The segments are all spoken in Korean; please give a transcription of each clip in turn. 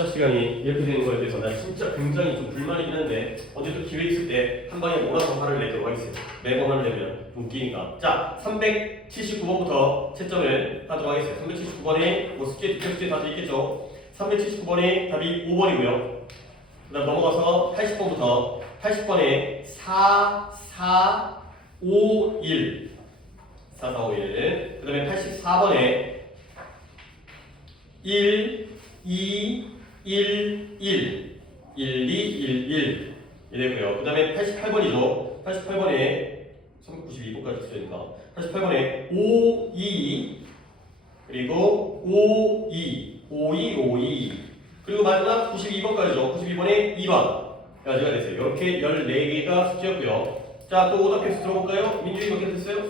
수학 시간이 이렇게 되는 거에 대해서 난 진짜 굉장히 좀 불만이긴 한데 언제 또 기회 있을 때 한 방에 몰아서 화를 내도록 하겠습니다. 매번 화를 내면 웃기니까. 자, 379번부터 채점을 하도록 하겠습니다. 379번에 뭐 숙제, 숙제 다 있겠죠. 379번에 답이 5번이고요. 그 다음 넘어가서 80번부터 80번에 4, 4, 5, 1 4, 4, 5, 1 그 다음에 84번에 1, 2, 1, 1 1, 2, 1, 1 이랬고요. 그 다음에 88번이죠. 88번에 392번까지 쓰니까 88번에 5, 2 그리고 5, 2 5, 2, 5, 2 그리고 마지막 92번까지죠. 92번에 2번까지가 됐어요. 이렇게 14개가 숙제였고요. 자, 또 오답 획수 들어볼까요? 민준이 몇 개 됐어요?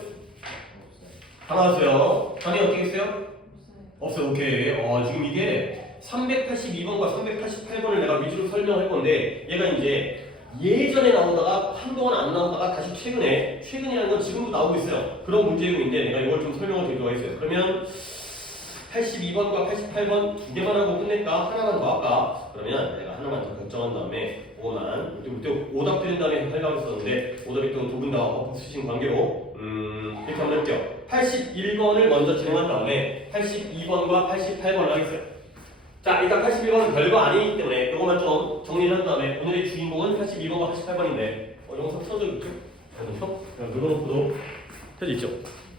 다 나왔어요. 답이 어떻게 했어요? 없어요. 오케이. 지금 이게 382번과 388번을 내가 위주로 설명할 건데 얘가 이제 예전에 나오다가 한동안 안 나오다가 다시 최근이라는 건 지금도 나오고 있어요. 그런 문제인데 내가 이걸 좀 설명을 드리도록 하겠어요. 그러면 82번과 88번 두 개만 하고 끝낼까? 하나만 더 할까? 그러면 내가 하나만 더 결정한 다음에 그거만 또 오답 드린 다음에 하려고 했었는데 오답이 또 두 분 다 없으신 관계로 이렇게 한번 해볼게요. 81번을 먼저 진행한 다음에 82번과 88번을 하겠어요. 자, 일단 81번은 별거 아니기 때문에 이것만 좀 정리를 한 다음에 오늘의 주인공은 82번과 88번인데 영상 틀어져 있죠? 그렇죠? 눌러놓고도 켜져 있죠?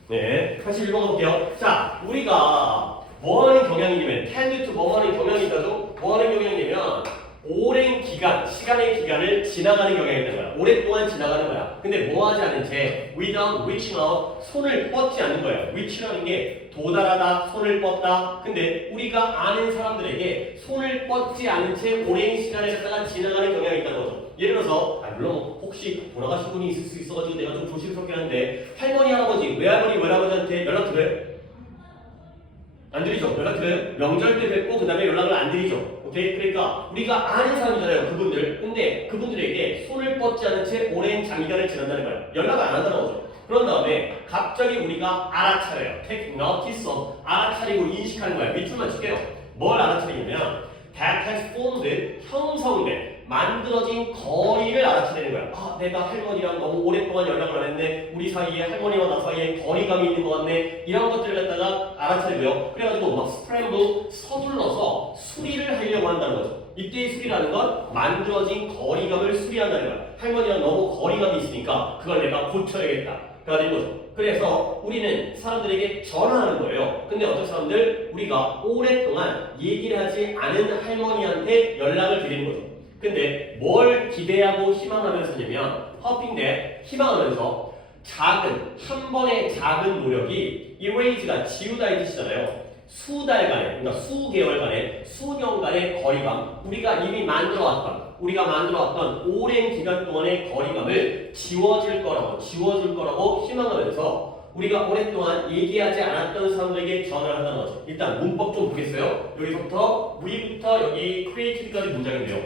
네, 81번 볼게요. 자, 우리가 뭐하는 경향이냐면 tend to 뭐하는 경향이 있다죠? 뭐하는 경향이냐면 오랜 기간, 시간의 기간을 지나가는 경향이 있다는 거야. 오랫동안 지나가는 거야. 근데 뭐하지 않은 채 without reaching out, 손을 뻗지 않는 거야. reach라는 게 도달하다, 손을 뻗다. 근데 우리가 아는 사람들에게 손을 뻗지 않은 채 오랜 시간을 갖다가 지나가는 경향이 있다는 거죠. 예를 들어서 물론 혹시 돌아가신 분이 있을 수 있어가지고 내가 좀 조심스럽긴 한데 할머니, 할아버지, 외할머니, 외할아버지한테 연락 드려요? 안 드리죠? 연락 드려요? 명절 때 뵙고 그 다음에 연락을 안 드리죠? 오케이? 그러니까 우리가 아는 사람이잖아요, 그분들. 근데 그분들에게 손을 뻗지 않은 채 오랜 장기간을 지난다는 거예요. 연락을 안 한다는 거죠. 그런 다음에 갑자기 우리가 알아차려요. take notice of, 알아차리고 인식하는 거예요. 밑줄만 칠게요. 뭘 알아차리냐면 that has formed, 형성된, 만들어진 거리를 알아차리는 거야. 아, 내가 할머니랑 너무 오랫동안 연락을 안 했네. 우리 사이에 할머니와 나 사이에 거리감이 있는 것 같네. 이런 것들을 갖다가 알아차리고요. 그래가지고 막 스크램블, 서둘러서 수리를 하려고 한다는 거죠. 이때의 수리라는 건 만들어진 거리감을 수리한다는 거야. 할머니랑 너무 거리감이 있으니까 그걸 내가 고쳐야겠다. 가 되는 거죠. 그래서 우리는 사람들에게 전화하는 거예요. 근데 어떤 사람들 우리가 오랫동안 얘기를 하지 않은 할머니한테 연락을 드리는 거죠. 근데 뭘 기대하고 희망하면서냐면 hoping인데 희망하면서 작은 한 번의 작은 노력이 erase가 지우다의 뜻이잖아요. 수달간의, 그러니까 수개월간의, 수년간의 거리감, 우리가 이미 만들어왔던 오랜 기간 동안의 거리감을 지워줄 거라고 희망하면서 우리가 오랫동안 얘기하지 않았던 사람들에게 전화를 한다는 거죠. 일단 문법 좀 보겠어요. 여기서부터 we부터 여기 creative까지 문장인데요.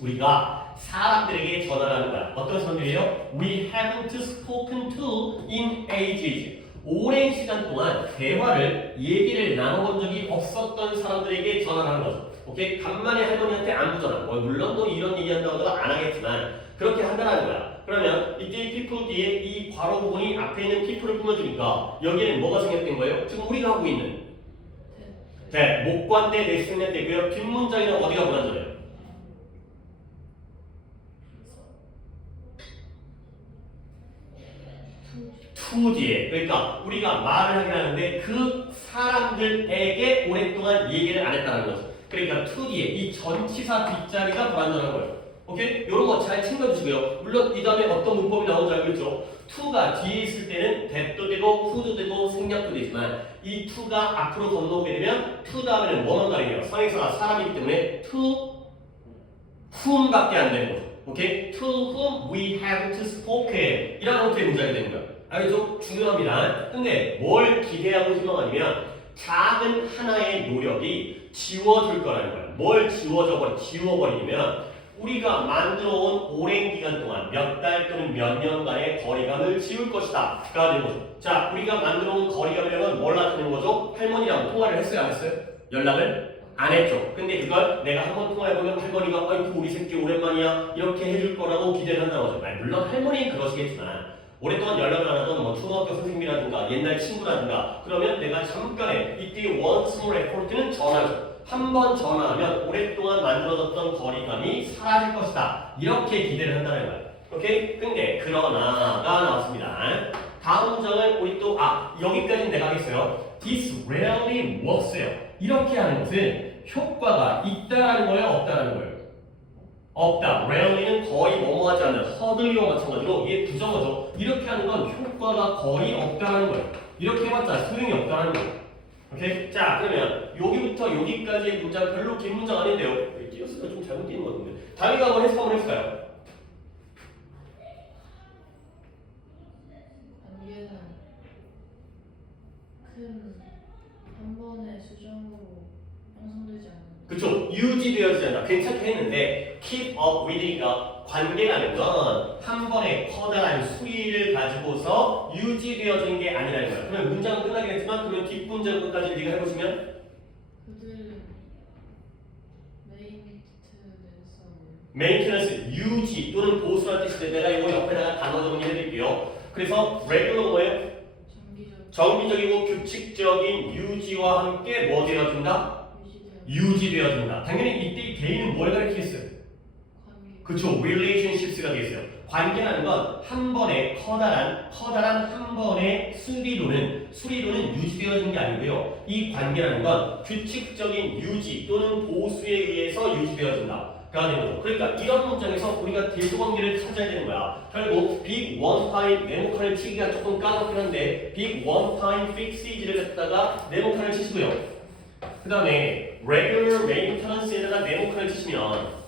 우리가 사람들에게 전화를 하는 거야. 어떤 사람들이에요? We haven't spoken to in ages. 오랜 시간 동안 대화를, 얘기를 나눠본 적이 없었던 사람들에게 전화를 하는 거죠. 오케이? 간만에 할머니한테 안부 전화. 물론 또 이런 얘기한다고 해도 안 하겠지만 그렇게 한다는 거야. 그러면 이때 people 뒤에 이 괄호 부분이 앞에 있는 people을 꾸며주니까 여기에는 뭐가 생략된 거예요? 지금 우리가 하고 있는 목관대 대시 생략되고요. 뒷문장에는 어디가 불안전해요? to 뒤에. 그러니까 우리가 말을 하긴 하는데 그 사람들에게 오랫동안 얘기를 안 했다는 거죠. 그러니까 to 뒤에 이 전치사 뒷자리가 불안전한 거예요. 오케이? 이런 거 잘 챙겨주시고요. 물론 이 다음에 어떤 문법이 나오는지 알고 있죠? to가 뒤에 있을 때는 that도 되고 who도 되고 생략도 되지만 이 to가 앞으로 건너오게 되면 to 다음에는 뭐만 가리네요. 선행사가 사람이기 때문에 to whom밖에 안 되는 거죠. 오케이? To whom we haven't spoken 이라는 형태의 문장이 되는 거예요. 알겠죠? 중요합니다. 근데 뭘 기대하고 희망하냐면 작은 하나의 노력이 지워줄 거라는 거예요. 뭘 지워버리냐면 우리가 만들어온 오랜 기간 동안 몇 달 또는 몇 년간의 거리감을 지울 것이다 가 되는 거죠. 자, 우리가 만들어온 거리감이라는 건 뭘 나타내는 거죠? 할머니랑 통화를 했어요? 안 했어요? 연락을 안 했죠. 근데 그걸 내가 한 번 통화해보면 할머니가 아이고 우리 새끼 오랜만이야 이렇게 해줄 거라고 기대를 한다고 하죠. 물론 할머니는 그러시겠지만 오랫동안 연락을 안 하던 뭐 초등학교 선생님이라든가 옛날 친구라든가 그러면 내가 잠깐의 이때 once more effort는 전화죠. 한 번 전화하면 오랫동안 만들어졌던 거리감이 사라질 것이다. 이렇게 기대를 한다는 거예요. 오케이? 근데 그러나가 나왔습니다. 다음 문장을 우리 또 여기까지는 내가 하겠어요. This rarely works요. 이렇게 하는 것은 효과가 있다라는 거예요, 없다라는 거예요? 없다. rarely는 거의 뭐뭐하지 않는 hardly와 마찬가지로 이게 부정어죠. 이렇게 하는 건 효과가 거의 없다라는 거예요. 이렇게 해봤자 소용이 없다라는 거예요. 오케이? 자, 그러면 여기부터 여기까지의 문장 별로 긴 문장 아닌데요. 띄었으니까 좀 잘못 띄는 것 같은데. 다음이가 한번 해석 한번 해볼까요? 관계는 한 번의 수정으로 형성되지 않는. 그쵸. 유지되어지지 않아. 괜찮게 했는데 keep up with가 관계라는 건 한 번의 커다란 수위를 가지고서 유지되어지는 게 아니라는 거야. 그러면 문장은 끝나긴 했지만 그러면 뒷문장 끝까지 네가 해보시면 그들은 메인테넌스 maintenance 유지 또는 보수라는 뜻인데 내가 이거 옆에다가 단어 정리해드릴게요. 그래서 regular 뭐예요? 정기적이고 규칙적인 유지와 함께 뭐 되어진다? 유지되어진다. 당연히 이때 개인은 뭘 가리키겠어요? 그쵸, relationships가 되겠어요. 관계라는 건 한 번의 커다란 한 번의 수리로는 유지되어지는 게 아니고요. 이 관계라는 건 규칙적인 유지 또는 보수에 의해서 유지되어진다. 가 되는 거죠. 그러니까 이런 문장에서 우리가 대조관계를 찾아야 되는 거야. 결국 big one time 네모칸을 치기가 조금 까먹긴 한데 big one time fix이지를 갖다가 네모칸을 치시고요. 그 다음에 regular maintenance에다가 네모칸을 치시면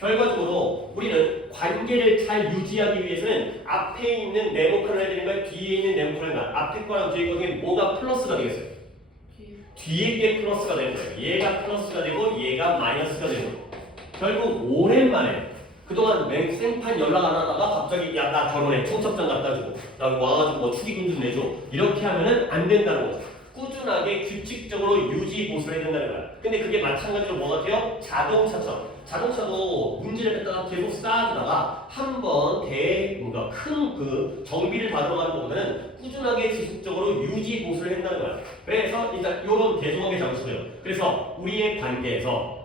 결과적으로 우리는 관계를 잘 유지하기 위해서는 앞에 있는 네모칸을 해야 되는 거야? 뒤에 있는 네모칸을 해야 되는 거야? 앞에 거랑 뒤에 거 중에 뭐가 플러스가 되겠어요? 뒤에 게 플러스가 되는 거예요. 얘가 플러스가 되고 얘가 마이너스가 되는 거예요. 결국 오랜만에 그동안 생판 연락 안 하다가 갑자기 야 나 결혼해 청첩장 갖다 주고 나 와가지고 뭐 축의금 좀 내줘 이렇게 하면은 안 된다는 거죠. 꾸준하게 규칙적으로 유지 보수를 해야 된다는 거야. 근데 그게 마찬가지로 뭐 같아요? 자동차처럼. 자동차도 문제를 갖다가 계속 쌓아두다가 한번 뭔가 큰 그 정비를 받으러 가는 것보다는 꾸준하게 지속적으로 유지 보수를 한다는 거야. 그래서 일단 이런 대조관계 잡으시고요. 그래서 우리의 관계에서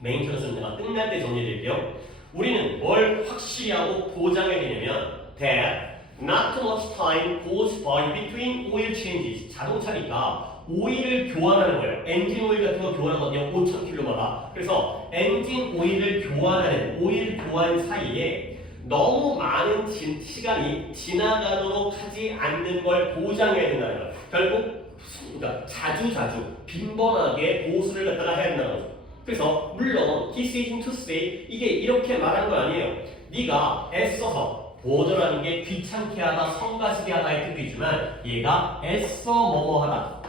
메인터넌스는 내가 끝날 때 정리해드릴게요. 우리는 뭘 확실히 하고 보장해야 되냐면 that not too much time goes by between oil changes. 자동차니까 오일을 교환하는 거예요. 엔진 오일 같은 거 교환하거든요. 5,000km마다. 그래서 엔진 오일을 교환하는 오일 교환 사이에 너무 많은 시간이 지나가도록 하지 않는 걸 보장해야 된다는 거예요. 결국 그러니까 자주 빈번하게 보수를 갖다가 해야 된다는 거죠. 그래서 물론 this isn't to say 이게 이렇게 말하는 건 아니에요. 네가 애써서 보존하는 게 귀찮게 하다, 성가시게 하다의 뜻도 있지만 얘가 애써 뭐뭐하다,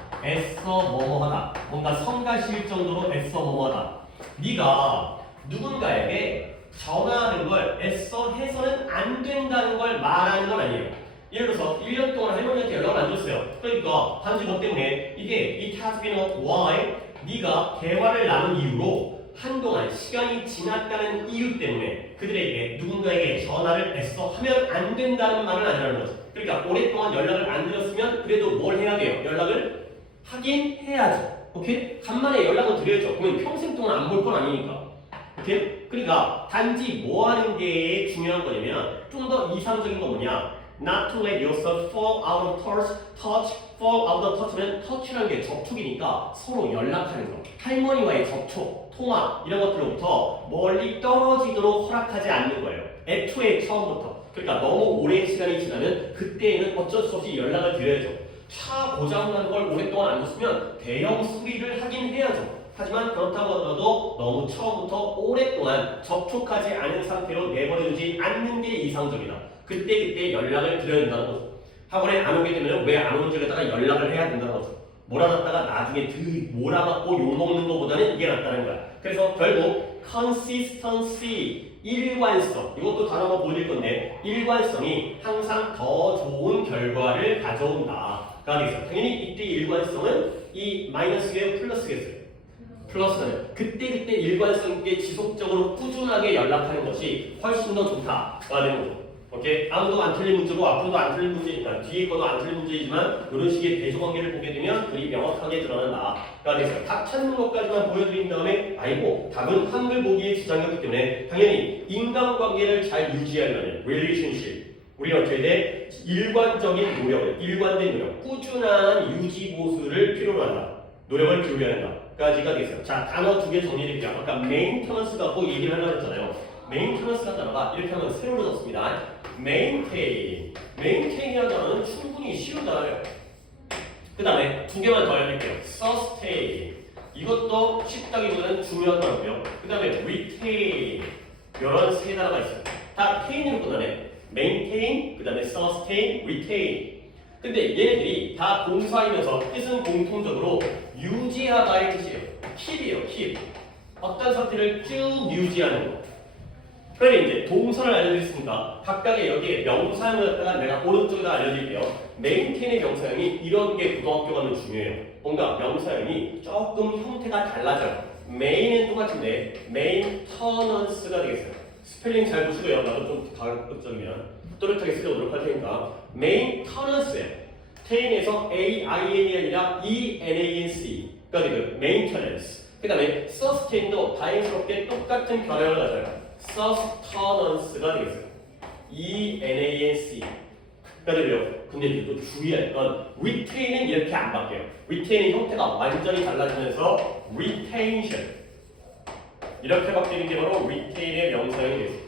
뭔가 성가실 정도로 애써 뭐뭐하다. 네가 누군가에게 전화하는 걸 애써 해서는 안 된다는 걸 말하는 건 아니에요. 예를 들어서 1년 동안 할머니한테 연락을 안 줬어요. 그러니까 단지 뭐 때문에 이게 it has been a while 네가 대화를 나눈 이후로 한동안 시간이 지났다는 이유 때문에 그들에게 누군가에게 전화를 애써 하면 안 된다는 말은 아니라는 거죠. 그러니까 오랫동안 연락을 안 드렸으면 그래도 뭘 해야 돼요? 연락을 하긴 해야죠. 오케이? 간만에 연락을 드려야죠. 그러면 평생 동안 안 볼 건 아니니까. 오케이? 그러니까 단지 뭐 하는 게 중요한 거냐면 좀 더 이상적인 건 뭐냐? Not to let yourself fall out of touch, fall out of touch면 touch라는 게 접촉이니까 서로 연락하는 거. 할머니와의 접촉, 통화 이런 것들로부터 멀리 떨어지도록 허락하지 않는 거예요. 애초에 처음부터. 그러니까 너무 오랜 시간이 지나면 그때에는 어쩔 수 없이 연락을 드려야죠. 차 고장난 걸 오랫동안 안 줬으면 대형 수리를 하긴 해야죠. 하지만 그렇다고 하더라도 너무 처음부터 오랫동안 접촉하지 않은 상태로 내버려두지 않는 게 이상적이다. 그때 연락을 드려야 된다는 거죠. 학원에 안 오게 되면 왜 안 오는지 갖다가 연락을 해야 된다는 거죠. 몰아놨다가 나중에 몰아맞고 욕먹는 것보다는 이게 낫다는 거야. 그래서 결국 consistency, 일관성, 이것도 단어 한번 보여줄 건데 일관성이 항상 더 좋은 결과를 가져온다가 되겠어요. 당연히 이때 일관성은 이 마이너스겠어요? 플러스겠어요? 플러스는 그때그때 일관성 있게 지속적으로 꾸준하게 연락하는 것이 훨씬 더 좋다가 되는 거죠. 오케이? 아무도 안 틀린 문제고 앞으로도 안 틀린 문제니까 뒤에 거도 안 틀린 문제이지만 이런 식의 배조 관계를 보게 되면 그리 명확하게 드러난다가 돼서 답 찾는 것까지만 보여드린 다음에 아이고 답은 한글 보기에 주장이었기 때문에 당연히 인간관계를 잘 유지하려는 relationship 우리는 어떻게 돼? 일관적인 노력을 일관된 노력 꾸준한 유지 보수를 필요로 한다. 노력을 기울여야 한다. 까지가 되겠어요. 자 단어 두 개 정리해드릴게요. 아까 maintenance 갖고 얘기를 하려고 했잖아요. maintenance라는 단어가 이렇게 하면 세로로 적습니다. maintain이라는 단어는 충분히 쉬운 단어예요. 그 다음에 두 개만 더 알려드릴게요. sustain 이것도 쉽다기보다는 중요한 단어고요. 그 다음에 retain 이런 세 단어가 있어요. 다 tain으로 끝나네. maintain, 그 다음에 sustain, retain. 근데 얘네들이 다 동사이면서 뜻은 공통적으로 유지하다의 뜻이에요. keep이에요. keep. 어떤 상태를 쭉 유지하는 거. 그러면 이제 동사를 알려드렸으니까 각각의 여기에 명사형을 갖다가 내가 오른쪽에다 알려드릴게요. maintain의 명사형이 이런 게 고등학교 가면 중요해요. 뭔가 명사형이 조금 형태가 달라져요. main은 똑같은데 maintenance가 되겠어요. 스펠링 잘 보시고요. 나도 좀 가급적이면 또렷하게 쓰려고 할 테니까 maintenance예요. tain에서 A-I-N이 아니라 E-N-A-N-C가 되고요. maintenance. 그 다음에 sustain도 다행스럽게 똑같은 변형을 가져요. sustenance가 되겠어요. E-N-A-N-C가 되고요. 근데 이제 또 주의할 건 retain은 이렇게 안 바뀌어요. retain의 형태가 완전히 달라지면서 retention 이렇게 바뀌는 게 바로 retain의 명사형이 되겠어요.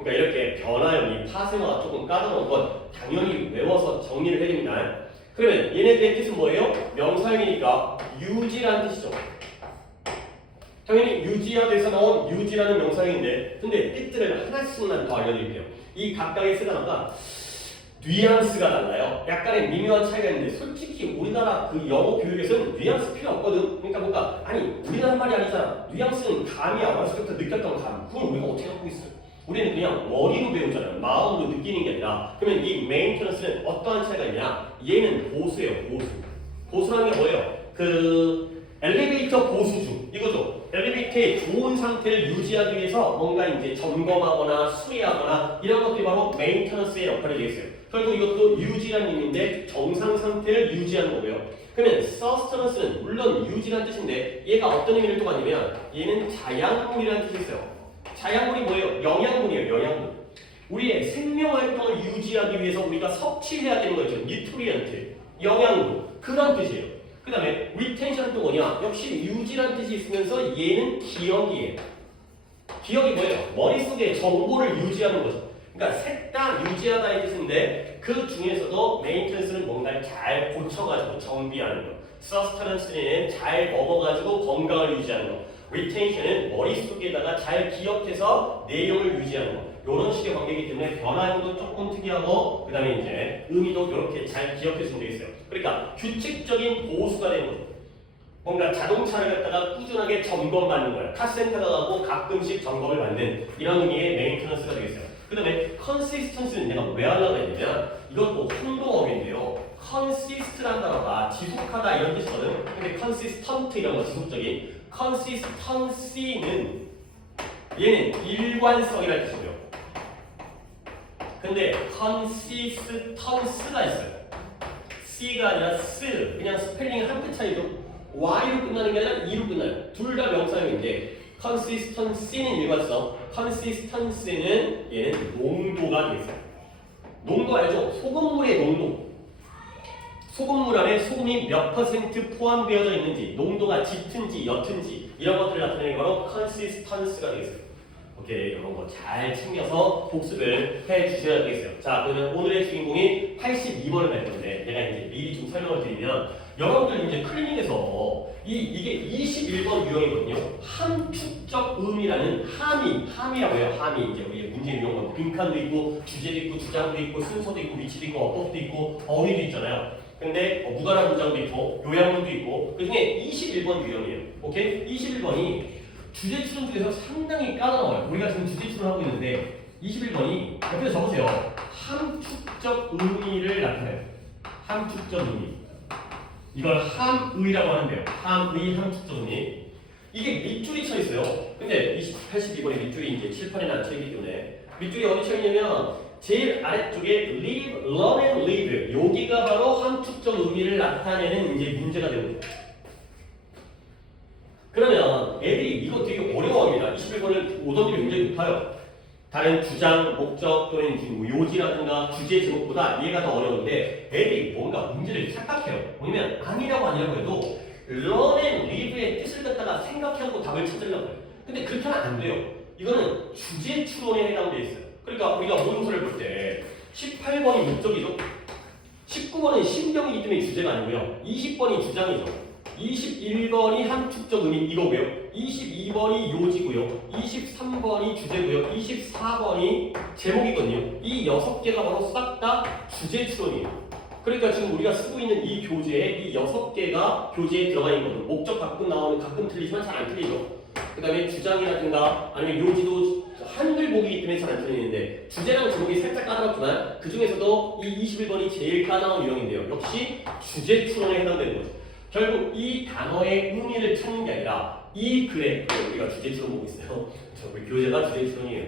그러니까 이렇게 변화형이 파생어가 조금 까다로운 건 당연히 외워서 정리를 해야 됩니다. 그러면 얘네들의 뜻은 뭐예요? 명사형이니까 유지라는 뜻이죠. 당연히 유지하돼서 나온 유지라는 명사형인데 근데 뜻들을 하나씩만 더 알려드릴게요. 이 각각의 세 단어가 뉘앙스가 달라요. 약간의 미묘한 차이가 있는데 솔직히 우리나라 그 영어 교육에서는 뉘앙스 필요 없거든. 그러니까 뭔가 아니 우리나라 말이 아니잖아. 뉘앙스는 감이야. 어렸을 때부터 느꼈던 감. 그걸 우리가 어떻게 갖고 있어요? 우리는 그냥 머리로 배우잖아요. 마음으로 느끼는 게 아니라. 그러면 이 maintenance는 어떠한 차이가 있냐? 얘는 보수예요. 보수. 보수라는 게 뭐예요? 그 엘리베이터 보수중 이거죠. 엘리베이터의 좋은 상태를 유지하기 위해서 뭔가 이제 점검하거나 수리하거나 이런 것들이 바로 maintenance의 역할이 되겠어요. 결국 이것도 유지라는 의미인데 정상 상태를 유지하는 거고요. 그러면 sustenance는 물론 유지라는 뜻인데 얘가 어떤 의미를 또 갖냐면 얘는 자양분이라는 뜻이 있어요. 자양분이 뭐예요? 영양분이에요. 영양분. 우리의 생명활동을 유지하기 위해서 우리가 섭취해야 되는 거죠. 뉴트리언트, 영양분 그런 뜻이에요. 그 다음에 retention은 또 뭐냐? 역시 유지라는 뜻이 있으면서 얘는 기억이에요. 기억이 뭐예요? 머릿속에 정보를 유지하는 거죠. 그러니까 셋 다 유지하다의 뜻인데 그 중에서도 maintenance는 뭔가를 잘 고쳐가지고 정비하는 거. sustenance는 잘 먹어가지고 건강을 유지하는 거. retention은 머릿속에다가 잘 기억해서 내용을 유지하는 거. 이런 식의 관계이기 때문에 변화형도 조금 특이하고 그 다음에 이제 의미도 이렇게 잘 기억했으면 되겠어요. 그러니까 규칙적인 보수가 되는 거죠. 뭔가 자동차를 갖다가 꾸준하게 점검받는 거예요. 카센터가 가고 가끔씩 점검을 받는 이런 의미의 메인테넌스가 되겠어요. 그 다음에 consistency는 내가 왜 하려고 했냐면 이것도 혼동어인데요. consist라는 단어가 지속하다 이런 뜻이거든. 근데 consistent 이런 거 지속적인 consistency는 얘는 일관성이라는 뜻이고요. 근데 consistence가 있어요. C가 아니라 S, 그냥 스펠링 한 끗 차이죠. Y로 끝나는 게 아니라 E로 끝나요. 둘 다 명사형인데 consistency는 일관성, consistency는 얘는 농도가 되겠어요. 농도 알죠? 소금물의 농도. 소금물 안에 소금이 몇 % 포함되어져 있는지, 농도가 짙은지 옅은지 이런 것들을 나타내는 게 바로 consistency가 되겠어요. 오케이, 이런 거 잘 챙겨서 복습을 해 주셔야 되겠어요. 자, 그러면 오늘의 주인공이 82번을 갈 건데 내가 이제 미리 좀 설명을 드리면 여러분들 이제 클리닉에서 이게 21번 유형이거든요. 함축적 음이라는 함이라고 해요. 함이 이제 우리 문제 유형은 빈칸도 있고 주제도 있고 주장도 있고 순서도 있고 위치도 있고 어법도 있고 어휘도 있잖아요. 근데 무관한 문장도 있고 요양문도 있고 그 중에 21번 유형이에요. 오케이? 21번이 주제 추론 중에서 상당히 까다로워요. 우리가 지금 주제 추론하고 있는데 21번이 옆에 적으세요. 함축적 의미를 나타내요. 함축적 의미. 이걸 함의라고 하는데요. 함의 함축적 의미. 이게 밑줄이 쳐 있어요. 근데 82번에 밑줄이 이제 칠판에 안 쳐있기 때문에 밑줄이 어디 쳐 있냐면 제일 아래쪽에 live, learn and live 여기가 바로 함축적 의미를 나타내는 이제 문제가 되는 거예요. 그러면 애들이 이거 되게 어려워합니다. 21번은 오더들이 굉장히 높아요. 다른 주장, 목적 또는 뭐 요지라든가 주제 제목보다 이해가 더 어려운데 애들이 뭔가 문제를 착각해요. 뭐냐면 아니라고 해도 learn and live의 뜻을 갖다가 생각하고 답을 찾으려고 해요. 근데 그렇게 하면 안 돼요. 이거는 주제 추론에 해당되어 있어요. 그러니까 우리가 모의고사를 볼 때 18번이 목적이죠. 19번은 신경이기 때문에 주제가 아니고요. 20번이 주장이죠. 21번이 함축적 의미 이거고요. 22번이 요지고요. 23번이 주제고요. 24번이 제목이거든요. 이 6개가 바로 싹 다 주제 추론이에요. 그러니까 지금 우리가 쓰고 있는 이 교재에 이 6개가 교재에 들어가 있는 거죠. 목적 가끔 나오는 가끔 틀리지만 잘 안 틀리죠. 그 다음에 주장이라든가 아니면 요지도 한글 보기이기 때문에 잘 안 틀리는데 주제랑 제목이 살짝 까다롭지만 그 중에서도 이 21번이 제일 까다로운 유형인데요. 역시 주제 추론에 해당되는 거죠. 결국 이 단어의 의미를 찾는 게 아니라 이 글에 우리가 주제 추론 보고 있어요. 우리 교재가 주제 추론이에요.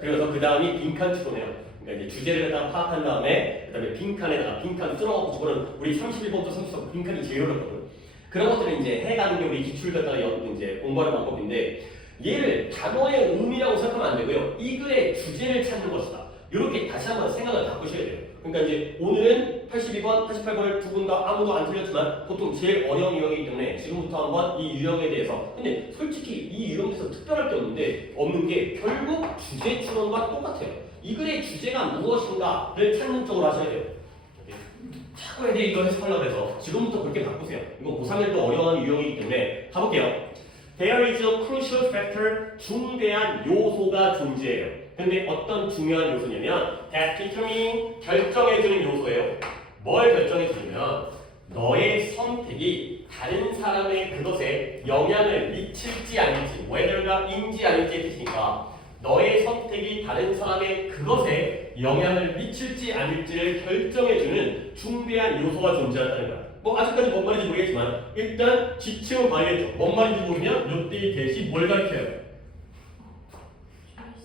그래서 그 다음이 빈칸 추론이에요. 그러니까 이제 주제를 갖다가 파악한 다음에 그 다음에 빈칸에다가 빈칸 뚫어놓고 저거는 우리 31번부터 34번 빈칸이 제일 어렵거든요. 그런 것들을 이제 해가는 게 우리 기출 갖다가 이제 공부하는 방법인데 얘를 단어의 의미라고 생각하면 안 되고요. 이 글의 주제를 찾는 것이다. 이렇게 다시 한번 생각을 바꾸셔야 돼요. 그러니까 이제 오늘은 82번, 88번을 두 분 다 아무도 안 틀렸지만 보통 제일 어려운 유형이기 때문에 지금부터 한번 이 유형에 대해서 근데 솔직히 이 유형에서 특별할 게 없는 게 결국 주제 추론과 똑같아요. 이 글의 주제가 무엇인가를 찾는 쪽으로 하셔야 돼요. 자꾸 애들이 이거 해석하려고 해서 지금부터 그렇게 바꾸세요. 이거 고3일도 어려운 유형이기 때문에 가볼게요. There is a crucial factor, 중대한 요소가 존재해요. 근데 어떤 중요한 요소냐면 that determine, 결정해주는 요소예요. 뭘 결정해주냐면 너의 선택이 다른 사람의 그것에 영향을 미칠지 아닐지 whether가 인지 아닐지의 뜻이니까 너의 선택이 다른 사람의 그것에 영향을 미칠지 아닐지를 결정해주는 중대한 요소가 존재한다는 거야. 뭐 아직까지 뭔 말인지 모르겠지만 일단 지침은 봐야겠죠. 뭔 말인지 모르면 요때 대시 뭘 가르쳐요?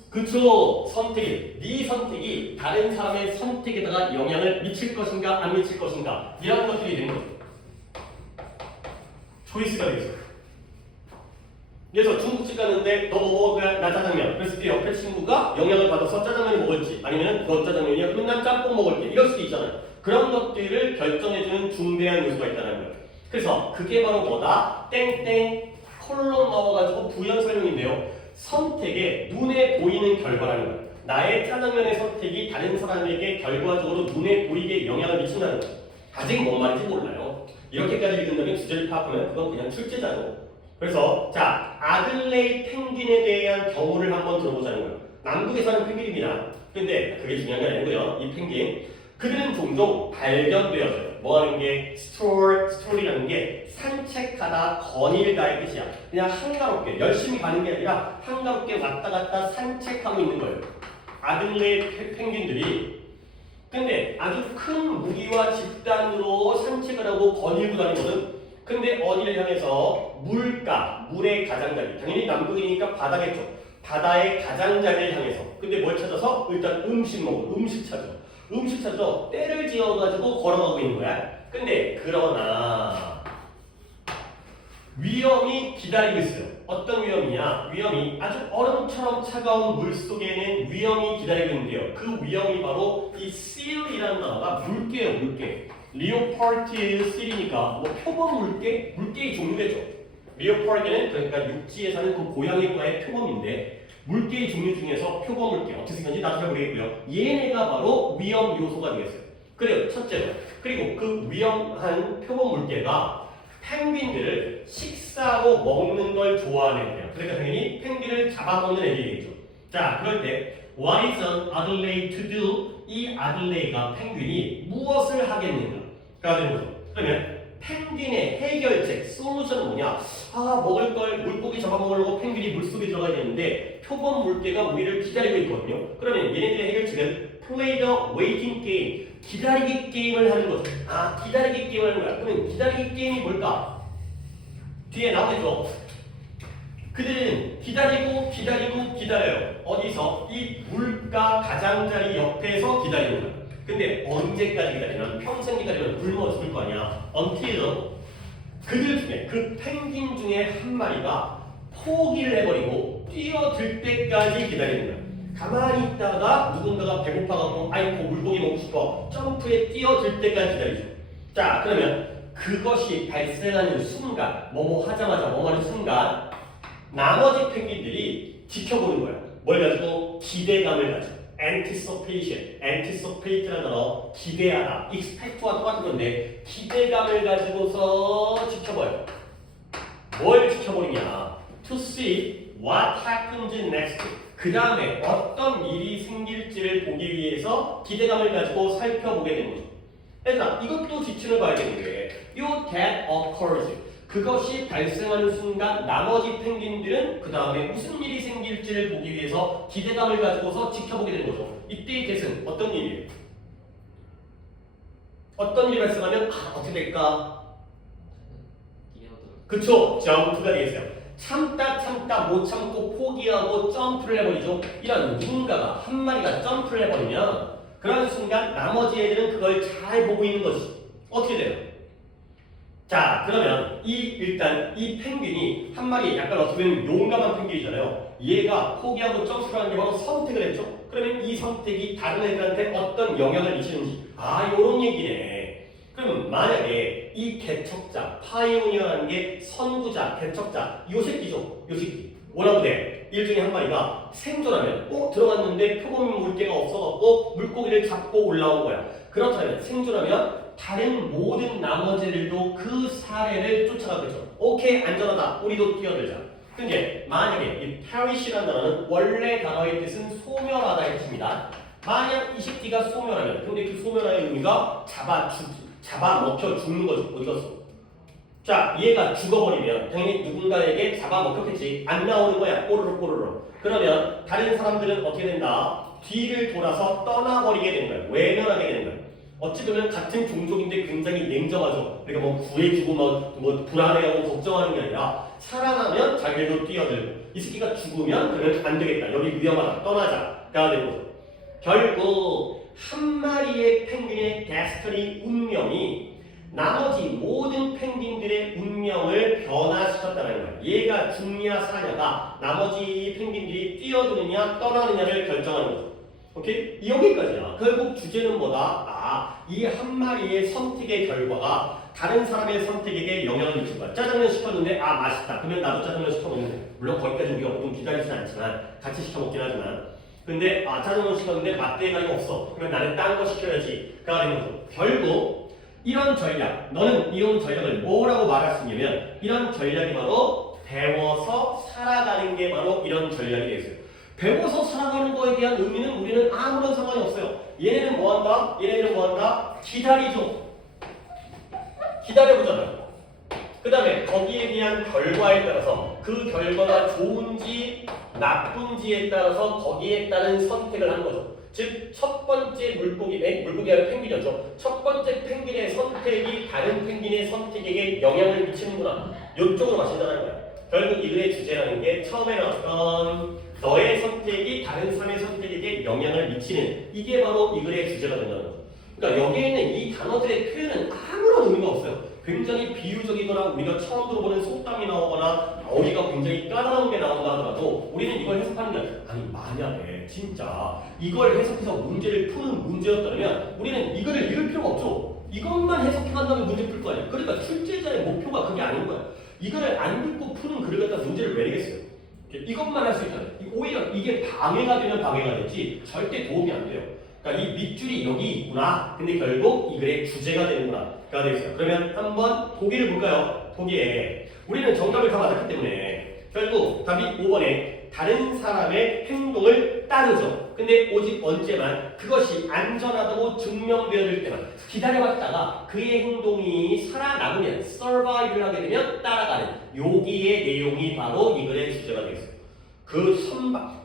그쵸. 선택이 네 선택이 다른 사람의 선택에다가 영향을 미칠 것인가 안 미칠 것인가 이런 것들이 되는 거죠. 초이스가 되겠죠. 그래서 중국집 가는데 너 뭐 먹을래? 나 짜장면. 그랬을 때 옆에 친구가 영향을 받아서 짜장면을 먹을지 아니면 너 짜장면이야? 그럼 난 짬뽕 먹을게. 이럴 수도 있잖아요. 그런 것들을 결정해주는 중대한 요소가 있다는 거예요. 그래서 그게 바로 뭐다? 땡땡 콜론 넣어가지고 부연 설명인데요. 선택에 눈에 보이는 결과라는 거예요. 나의 짜장면의 선택이 다른 사람에게 결과적으로 눈에 보이게 영향을 미친다는 거예요. 아직 뭔 말인지 몰라요. 이렇게까지 읽는다면 주제를 파악하면 그건 그냥 출제자죠. 그래서 자 아들레이 펭귄에 대한 경우를 한번 들어보자는 거예요. 남극에 사는 펭귄입니다. 근데 그게 중요한 게 아니고요. 이 펭귄 그들은 종종 발견되어져요. 뭐 하는 게 스트롤이라는 게 산책하다 거닐다의 뜻이야. 그냥 한가롭게 열심히 가는 게 아니라 한가롭게 왔다 갔다 산책하고 있는 거예요. 아들레이 펭귄들이 근데 아주 큰 무기와 집단으로 산책을 하고 거닐고 다니거든. 근데 어디를 향해서? 물가, 물의 가장자리. 당연히 남극이니까 바다겠죠. 바다의 가장자리를 향해서. 근데 뭘 찾아서? 일단 음식 먹어. 음식 찾아. 음식 찾아. 때를 지어가지고 걸어가고 있는 거야. 근데 그러나 위험이 기다리고 있어요. 어떤 위험이냐? 위험이 아주 얼음처럼 차가운 물 속에는 위험이 기다리고 있는데요. 그 위험이 바로 이 seal이라는 단어가 물개예요. 물개. 리오파르트의 seal이니까 뭐 표범 물개? 물개의 종류겠죠. 리오파르트는 그러니까 육지에 사는 그 고양이과의 표범인데 물개의 종류 중에서 표범 물개 어떻게 생겼는지 나도 잘 모르겠고요. 얘네가 바로 위험 요소가 되겠어요. 그래요. 첫째로. 그리고 그 위험한 표범 물개가 펭귄들을 식사로 먹는 걸 좋아하는 애예요. 그러니까 당연히 펭귄을 잡아먹는 애들이겠죠. 자, 그럴 때 What is an Adelaide to do? 이 아들레이가 펭귄이 무엇을 하겠는가가 되는 거죠. 그러면 펭귄의 해결책, 솔루션은 뭐냐? 아, 먹을 걸 물고기 잡아먹으려고 펭귄이 물속에 들어가야 되는데 표범 물개가 우리를 기다리고 있거든요. 그러면 얘네들의 해결책은 Play the waiting game. 기다리기 게임을 하는 거죠. 아, 기다리기 게임을 하는 거야. 그러면 기다리기 게임이 뭘까? 뒤에 나오겠죠. 그들은 기다려요. 어디서? 이 물가 가장자리 옆에서 기다리는 거야. 근데 언제까지 기다리면? 평생 기다리면 굶어 죽을 거 아니야. until 그들 중에 그 펭귄 중에 한 마리가 포기를 해버리고 뛰어들 때까지 기다리는 거야. 가만히 있다가 누군가가 배고파갖고 아이고 물고기 먹고 싶어 점프에 뛰어들 때까지 기다리죠. 자 그러면 그것이 발생하는 순간 뭐뭐 하자마자 뭐뭐 하는 순간 나머지 펭귄들이 지켜보는 거야. 뭘 가지고? 기대감을 가지고. anticipate라는 단어 기대하다, expect와 똑같은 건데 기대감을 가지고서 지켜봐요. 뭘 지켜보느냐? To see what happens next. 그 다음에 어떤 일이 생길지를 보기 위해서 기대감을 가지고 살펴보게 되는 거죠. 얘들아, 이것도 지침을 봐야 되는 게 요 that occurs. 그것이 발생하는 순간 나머지 펭귄들은 그 다음에 무슨 일이 생길지를 보기 위해서 기대감을 가지고서 지켜보게 되는 거죠. 이때의 대승 어떤 일이에요? 어떤 일이 발생하면 어떻게 될까? 그쵸? 점프가 되겠어요. 참다 못 참고 포기하고 점프를 해버리죠. 이런 누군가가 한 마리가 점프를 해버리면 그런 순간 나머지 애들은 그걸 잘 보고 있는 것이 어떻게 돼요? 자 그러면 일단 이 펭귄이 한 마리 약간 어떻게 보면 용감한 펭귄이잖아요. 얘가 포기하고 점프를 하는 게 바로 선택을 했죠. 그러면 이 선택이 다른 애들한테 어떤 영향을 미치는지 요런 얘기네. 그럼 만약에 이 개척자 파이오니어라는 게 선구자 개척자 요 새끼죠. 요 새끼 원아부대 일 중에 한 마리가 생존하면 들어갔는데 표범 물개가 없어갖고 물고기를 잡고 올라온 거야. 그렇다면 생존하면 다른 모든 나머지들도 그 사례를 쫓아가겠죠. 오케이 안전하다 우리도 뛰어들자. 근데 만약에 이 perish라는 단어는 원래 단어의 뜻은 소멸하다의 뜻입니다. 만약 이 새끼가 소멸하면 근데 그 소멸하의 의미가 잡아먹혀 죽는 거죠. 어디 갔어? 자 얘가 죽어버리면 당연히 누군가에게 잡아먹혔겠지. 안 나오는 거야. 꼬르륵 그러면 다른 사람들은 어떻게 된다? 뒤를 돌아서 떠나버리게 되는 거야. 외면하게 되는 거야. 어찌 보면 같은 종족인데 굉장히 냉정하죠. 그러니까 뭐 구해주고 뭐 불안해하고 걱정하는 게 아니라 살아나면 자기들도 뛰어들고 이 새끼가 죽으면 그러면 안 되겠다. 여기 위험하다. 떠나자가 되는 거죠. 결국 한 마리의 펭귄의 데스티니 운명이 나머지 모든 펭귄들의 운명을 변화시켰다는 거예요. 얘가 죽냐 사냐가 나머지 펭귄들이 뛰어드느냐 떠나느냐를 결정하는 거죠. 오케이? 여기까지야. 결국 주제는 뭐다? 이 한 마리의 선택의 결과가 다른 사람의 선택에게 영향을 미친 거야. 짜장면 시켰는데 맛있다. 그러면 나도 짜장면 시켜 먹는데 물론 거기까지 우리가 보통 기다리진 않지만 같이 시켜 먹긴 하지만 근데 짜장면 시켰는데 맛대가리 없어. 그러면 나는 딴 거 시켜야지. 가 되는 거죠. 결국 이런 전략, 너는 이런 전략을 뭐라고 말할 수 있냐면 이런 전략이 바로 배워서 살아가는 게 바로 이런 전략이 되겠어요. 배워서 살아가는 거에 대한 의미는 우리는 아무런 상관이 없어요. 얘네는 뭐한다? 얘네들은 뭐한다? 기다리죠. 기다려보잖아요. 그 다음에 거기에 대한 결과에 따라서 그 결과가 좋은지 나쁜지에 따라서 거기에 따른 선택을 하는 거죠. 즉 첫 번째 물고기가 아니라 펭귄이었죠. 첫 번째 펭귄의 선택이 다른 펭귄의 선택에게 영향을 미치는구나. 이쪽으로 마신다는 거야. 결국 이 글의 주제라는 게 처음에 나왔던 너의 선택이 다른 사람의 선택에게 영향을 미치는 이게 바로 이 글의 주제가 된다는 거죠. 그러니까 여기에 있는 이 단어들의 표현은 아무런 의미가 없어요. 굉장히 비유적이거나 우리가 처음 들어보는 속담이 나오거나 어휘가 굉장히 까다로운 게 나온다 하더라도 우리는 이걸 해석하는 게 아니라 만약에 진짜 이걸 해석해서 문제를 푸는 문제였다면 우리는 이거를 읽을 필요가 없죠. 이것만 해석해간다면 문제 풀 거 아니야. 그러니까 출제자의 목표가 그게 아닌 거야. 이거를 안 듣고 푸는 글을 갖다 문제를 왜 내겠어요? 이것만 할 수 있잖아요. 오히려 이게 방해가 되면 방해가 되지 절대 도움이 안 돼요. 그러니까 이 밑줄이 여기 있구나. 근데 결국 이 글의 주제가 되는구나. 가 되겠어요. 그러면 한번 보기를 볼까요? 보기에 우리는 정답을 다 맞았기 때문에 결국 답이 5번에 다른 사람의 행동을 따르죠. 근데 오직 언제만 그것이 안전하다고 증명되어질 때만 기다려봤다가 그의 행동이 살아남으면 survive를 하게 되면 따라가는 여기의 내용이 바로 이 글의 주제가 되겠어요. 그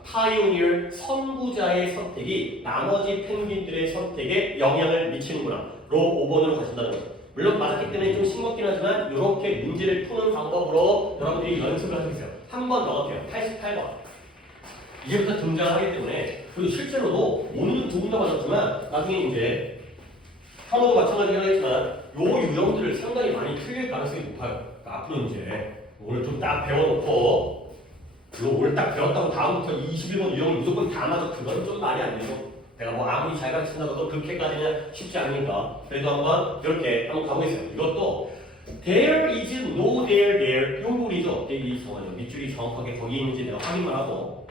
파이오니어 선구자의 선택이 나머지 펭귄들의 선택에 영향을 미치는구나 로 5번으로 가신다는 거죠. 물론 맞았기 때문에 좀 싱겁긴 하지만 이렇게 문제를 푸는 방법으로 여러분들이 연습을 하시겠어요. 한 번 더 할게요. 88번. 이제부터 등장을 하기 때문에 그리고 실제로도 오늘은 두 분 다 맞았지만 나중에 이제 현호도 마찬가지긴 하겠지만 요 유형들을 상당히 많이 틀릴 가능성이 높아요. 그러니까 앞으로 이제 오늘 좀 딱 배워놓고 그리고 오늘 딱 배웠다고 다음부터 21번 유형을 무조건 다 맞아. 그건 좀 말이 안 되죠. 내가 뭐 아무리 잘 가르친다고 그렇게까지는 쉽지 않으니까 그래도 한번 이렇게 한번 가보겠어요. 이것도 there is no there 이 부분이죠. 이 정확하죠. 밑줄이 정확하게 거기에 있는지 내가 확인만 하고